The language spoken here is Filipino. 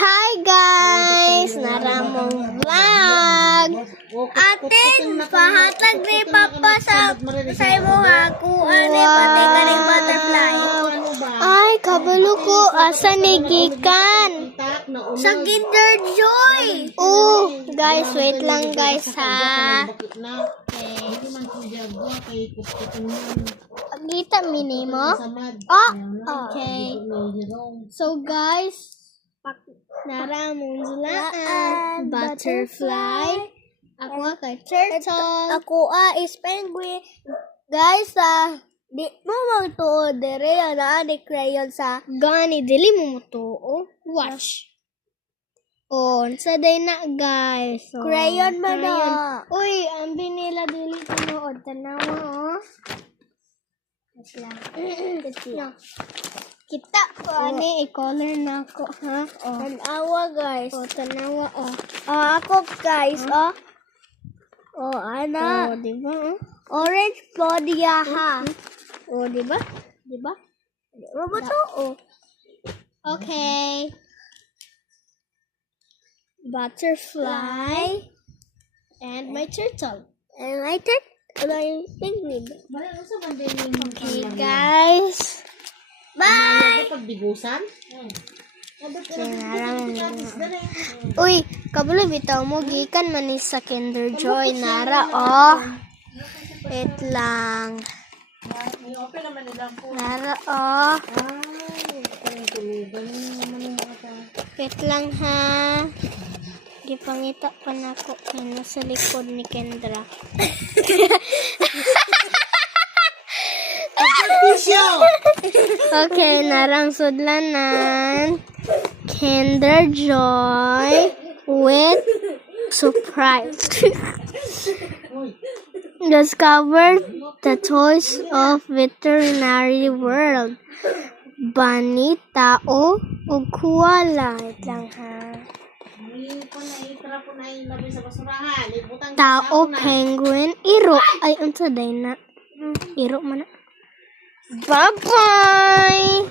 Hi guys! Naramong vlog! Atin, pahatag ni Papa sa imo ha, kuan ni pati kaning butterfly. Ay, kabalo ko. Asa ni gikan? Sa Kinder Joy. Oh, guys, wait lang guys ha. Kita minimo? Oh, okay. So guys, naramong zulaan. Butterfly. Ako kay turtle. Ako is penguin. Guys, di mo magtuod dire na ni crayon sa Gani, dili mo mutuo. Watch. Oh, sa day na guys. Oh, crayon man crayon. na. Uy, ang binila dili tinuod. Tanawa, oh. No. Kita ko, ani, i-color na ako, ha? Oh. Tanawa guys. Oh, tanawa, oh. Ako guys, ana. Oh, di ba, oh? Orange body ha. Oh, di ba? Di ba? Ano ba to? Okay. Butterfly. And my turtle. And I think my penguin. Okay, guys. Bye! Uy, kabalo bitaw mo gikan man ni sa Kinder Joy nara oh. Wait lang. Nara oh. Wait lang ha. Gipangita pa nako kay nasa likod ni Kendra. Okay, narang sudlanan. Kinder Joy with surprise. Discovered the toys of veterinary world. Bunny, tao, ug koala. Wait lang ha. Tao, penguin, iro. Ay, unsa day na? Iro man na. Bye-bye!